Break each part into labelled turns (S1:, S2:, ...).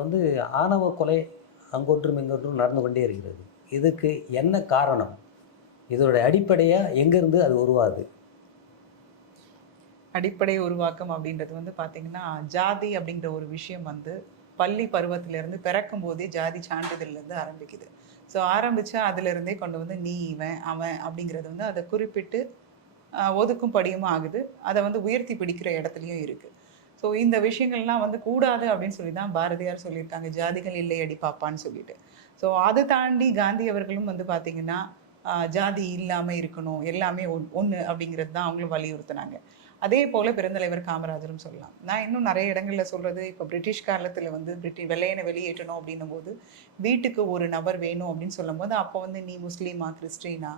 S1: வந்து ஆணவ கொலை அங்கொன்றும் இங்கொன்றும் நடந்து கொண்டே இருக்கிறது. இதுக்கு என்ன காரணம்? இதோட அடிப்படையாக எங்கேருந்து அது உருவாகுது?
S2: அடிப்படை உருவாக்கம் அப்படின்றது வந்து பார்த்திங்கன்னா ஜாதி அப்படிங்கிற ஒரு விஷயம் வந்து பள்ளி பருவத்திலேருந்து பிறக்கும் போதே ஜாதி சான்றிதழ்லேருந்து ஆரம்பிக்குது. ஸோ ஆரம்பித்தா அதிலிருந்தே கொண்டு வந்து நீ இவன் அவன் அப்படிங்கிறது வந்து அதை குறிப்பிட்டு ஒதுக்கும் படியும் ஆகுது. அதை வந்து உயர்த்தி பிடிக்கிற இடத்துலையும் இருக்குது ஸோ இந்த விஷயங்கள்லாம் வந்து கூடாது அப்படின்னு சொல்லி தான் பாரதியார் சொல்லியிருக்காங்க. ஜாதிகள் இல்லை அடி பாப்பான்னு சொல்லிட்டு. ஸோ அதை தாண்டி காந்தி அவர்களும் வந்து பார்த்தீங்கன்னா ஆஹ், ஜாதி இல்லாமல் இருக்கணும் எல்லாமே ஒன் ஒன்று அப்படிங்கிறது தான் அவங்களும் வலியுறுத்தினாங்க. அதே போல பெருந்தலைவர் காமராஜரும் சொல்லலாம். நான் இன்னும் நிறைய இடங்களில் சொல்றது இப்போ பிரிட்டிஷ் காலத்தில் வந்து பிரிட்டி வெள்ளையனை வெளியேற்றணும் அப்படின்னும் போது வீட்டுக்கு ஒரு நபர் வேணும் அப்படின்னு சொல்லும்போது அப்போ வந்து நீ முஸ்லீமா கிறிஸ்டினா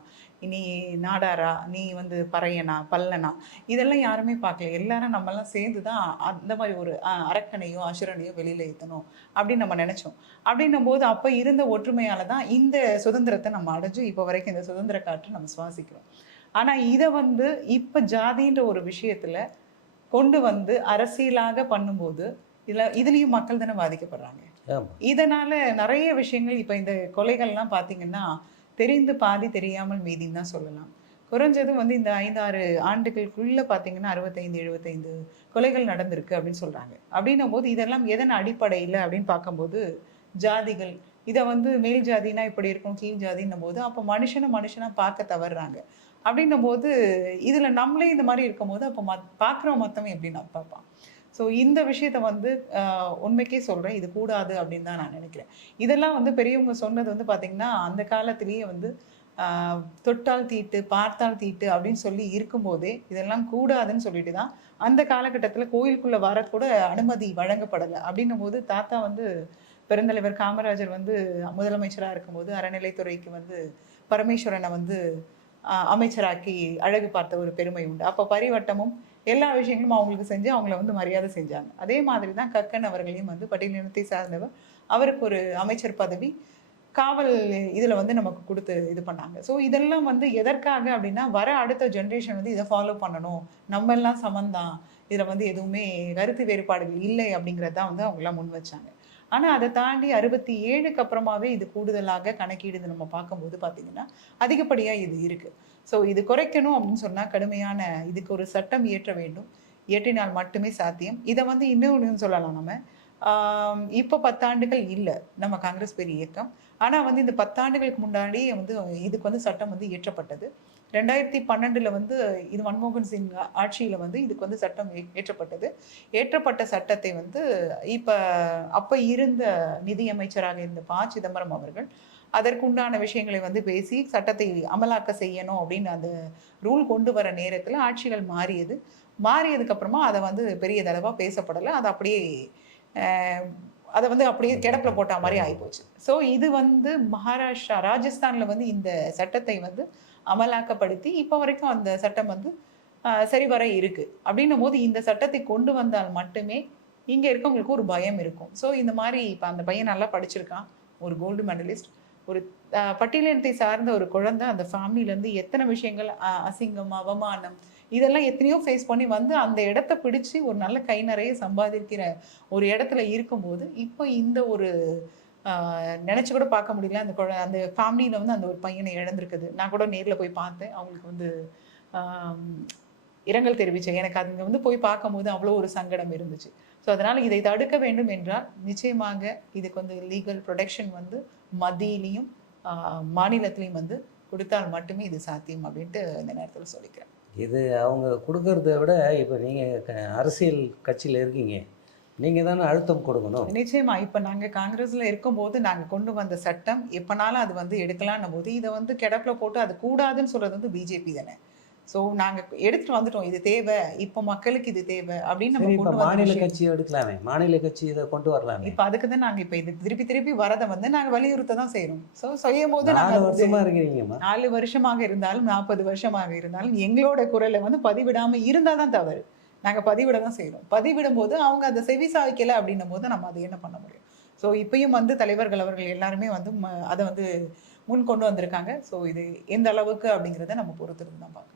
S2: நீ நாடாரா நீ வந்து பறையனா பல்லனா இதெல்லாம் யாருமே பார்க்கல. எல்லாரும் நம்மெல்லாம் சேர்ந்து தான் அந்த மாதிரி ஒரு அரக்கனையோ அசுரனையோ வெளியில ஏற்றணும் அப்படின்னு நம்ம நினைச்சோம். அப்படின்னும் போது அப்போ இருந்த ஒற்றுமையால தான் இந்த சுதந்திரத்தை நம்ம அடைஞ்சு இப்போ வரைக்கும் இந்த சுதந்திர காற்று நம்ம சுவாசிக்கிறோம். ஆனா இதை வந்து இப்ப ஜாதின்ற ஒரு விஷயத்துல கொண்டு வந்து அரசியலாக பண்ணும்போது இதுல இதுலயும் மக்கள் தானே பாதிக்கப்படுறாங்க. இதனால நிறைய விஷயங்கள் இப்ப இந்த கொலைகள்லாம் பாத்தீங்கன்னா தெரிந்து பாதி தெரியாமல் மீதின்னு தான் சொல்லலாம். குறைஞ்சது வந்து இந்த ஐந்தாறு ஆண்டுகளுக்குள்ள பாத்தீங்கன்னா அறுபத்தைந்து எழுபத்தைந்து கொலைகள் நடந்திருக்கு அப்படின்னு சொல்றாங்க. அப்படின்னும் போது இதெல்லாம் எதன் அடிப்படையில் அப்படின்னு பார்க்கும்போது ஜாதிகள் இதை வந்து மேல் ஜாதினா இப்படி இருக்கும் கீழ் ஜாதின்னும் போது அப்போ மனுஷனை மனுஷனாக பார்க்க தவறுறாங்க. அப்படின்னும் போது இதில் நம்மளே இந்த மாதிரி இருக்கும் போது அப்போ மத் பார்க்குறவன் மொத்தம் எப்படி நான் பார்ப்பான்? ஸோ இந்த விஷயத்த வந்து உண்மைக்கே சொல்கிறேன் இது கூடாது அப்படின்னு தான் நான் நினைக்கிறேன். இதெல்லாம் வந்து பெரியவங்க சொன்னது வந்து பார்த்திங்கன்னா அந்த காலத்திலேயே வந்து தொட்டால் தீட்டு பார்த்தால் தீட்டு அப்படின்னு சொல்லி இருக்கும்போதே இதெல்லாம் கூடாதுன்னு சொல்லிட்டு தான் அந்த காலகட்டத்தில் கோயிலுக்குள்ளே வரக்கூட அனுமதி வழங்கப்படலை. அப்படின்னும் போது தாத்தா வந்து பெருந்தலைவர் காமராஜர் வந்து முதலமைச்சராக இருக்கும்போது அறநிலைத்துறைக்கு வந்து பரமேஸ்வரனை வந்து அமைச்சராக்கி அழகு பார்த்த ஒரு பெருமை உண்டு. அப்போ பரிவட்டமும் எல்லா விஷயங்களும் அவங்களுக்கு செஞ்சு அவங்கள வந்து மரியாதை செஞ்சாங்க. அதே மாதிரி தான் கக்கன் அவர்களையும் வந்து பட்டியலினத்தை சார்ந்தவர் அவருக்கு ஒரு அமைச்சர் பதவி காவல் இதில் வந்து நமக்கு கொடுத்து இது பண்ணாங்க. ஸோ இதெல்லாம் வந்து எதற்காக அப்படின்னா வர அடுத்த ஜென்ரேஷன் வந்து இதை ஃபாலோ பண்ணணும். நம்ம எல்லாம் சமந்தான். இதில் வந்து எதுவுமே கருத்து வேறுபாடுகள் இல்லை அப்படிங்கிறதான் வந்து அவங்களாம் முன் வச்சாங்க. ஆனா அதை தாண்டி அறுபத்தி ஏழுக்கு அப்புறமாவே இது கூடுதலாக கணக்கீடு நம்ம பார்க்கும்போது பார்த்தீங்கன்னா அதிகப்படியாக இது இருக்கு. ஸோ இது குறைக்கணும் அப்படின்னு சொன்னா கடுமையான இதுக்கு ஒரு சட்டம் இயற்ற வேண்டும். இயற்றினால் மட்டுமே சாத்தியம். இதை வந்து இன்னொன்று சொல்லலாம் நம்ம. இப்போ பத்தாண்டுகள் இல்லை. நம்ம காங்கிரஸ் பெரிய இயக்கம். ஆனால் வந்து இந்த பத்தாண்டுகளுக்கு முன்னாடி வந்து இதுக்கு வந்து சட்டம் வந்து இயற்றப்பட்டது. ரெண்டாயிரத்தி பன்னெண்டில் வந்து இது மன்மோகன் சிங் ஆட்சியில் வந்து இதுக்கு வந்து சட்டம் ஏற்றப்பட்டது ஏற்றப்பட்ட சட்டத்தை வந்து இப்போ அப்போ இருந்த நிதியமைச்சராக இருந்த ப. சிதம்பரம் அவர்கள் அதற்குண்டான விஷயங்களை வந்து பேசி சட்டத்தை அமலாக்க செய்யணும் அப்படின்னு அந்த ரூல் கொண்டு வர நேரத்தில் ஆட்சிகள் மாறியது. மாறியதுக்கப்புறமா அதை வந்து பெரிய தளவாக பேசப்படலை. அது அப்படியே அதை வந்து அப்படியே கிடப்பில் போட்ட மாதிரி ஆகிப்போச்சு ஸோ இது வந்து மகாராஷ்டிரா ராஜஸ்தானில் வந்து இந்த சட்டத்தை வந்து அமலாக்கப்படுத்தி இப்போ வரைக்கும் அந்த சட்டம் வந்து சரிவர இருக்கு. அப்படின்னும் போது இந்த சட்டத்தை கொண்டு வந்தால் மட்டுமே இங்கே இருக்கவங்களுக்கு ஒரு பயம் இருக்கும். ஸோ இந்த மாதிரி இப்போ அந்த பையன் நல்லா படிச்சிருக்கான். ஒரு கோல்டு மெடலிஸ்ட் ஒரு பட்டியலினத்தை சார்ந்த ஒரு குழந்தை அந்த ஃபேமிலியிலேருந்து எத்தனை விஷயங்கள் அசிங்கம் அவமானம் இதெல்லாம் எத்தனையோ ஃபேஸ் பண்ணி வந்து அந்த இடத்த பிடிச்சு ஒரு நல்ல கை நிறைய சம்பாதிக்கிற ஒரு இடத்துல இருக்கும்போது இப்போ இந்த ஒரு நினச்சி கூட பார்க்க முடியல. அந்த குழ அந்த ஃபேமிலியில் வந்து அந்த ஒரு பையனை இழந்திருக்குது. நான் கூட நேரில் போய் பார்த்தேன். அவங்களுக்கு வந்து இரங்கல் தெரிவிச்சேன். எனக்கு அங்க வந்து போய் பார்க்கும்போது அவ்வளோ ஒரு சங்கடம் இருந்துச்சு. ஸோ அதனால இதை தடுக்க வேண்டும் என்றால் நிச்சயமாக இதுக்கு வந்து லீகல் ப்ரொடெக்ஷன் வந்து மத்தியிலையும் மாநிலத்திலையும் வந்து கொடுத்தால் மட்டுமே இது சாத்தியம் அப்படின்ட்டு இந்த நேரத்தில் சொல்லிக்கிறேன்.
S1: இது அவங்க கொடுக்கறத விட இப்போ நீங்கள் அரசியல் கட்சியில் இருக்கீங்க. நீங்கள் தானே அழுத்தம் கொடுக்கணும்.
S2: நிச்சயமா. இப்ப நாங்க காங்கிரஸ்ல இருக்கும்போது நாங்க கொண்டு வந்த சட்டம் எப்பனாலும் அது வந்து எடுக்கலாம்னு போது இதை வந்து கிடப்புல போட்டு அது கூடாதுன்னு சொல்றது வந்து பிஜேபி தானே. சோ நாங்க எடுத்துட்டு வந்துட்டோம். இது தேவை. இப்ப மக்களுக்கு இது தேவை. அப்படின்னு நம்ம கொண்டு வந்த
S1: மாநில. கட்சி எடுக்கலாமே? மாநில கட்சி இதை கொண்டு வரலாமே?
S2: இப்ப அதுக்கு தான் நாங்க இப்ப இது திருப்பி திருப்பி வரதை வந்து நாங்க வலியுறுத்த தான் செய்யறோம் சோ செய்யும் போது
S1: நாலு வருஷமா இருக்கிறீங்கம்மா.
S2: நாலு வருஷமாக இருந்தாலும் நாற்பது வருஷமாக இருந்தாலும் எங்களோட குரலை வந்து பதிவிடாம இருந்தாதான் தவறு. நாங்க பதிவிட தான் செய்யறோம் பதிவிடும் போது அவங்க அதை செவி சாய்க்கல அப்படின்னும் போது நம்ம அதை என்ன பண்ண முடியும்? ஸோ இப்பயும் வந்து தலைவர்கள் அவர்கள் எல்லாருமே வந்து அதை வந்து முன் கொண்டு வந்திருக்காங்க. ஸோ இது எந்த அளவுக்கு அப்படிங்கிறத நம்ம பொறுத்திருந்து தான் பார்க்கணும்.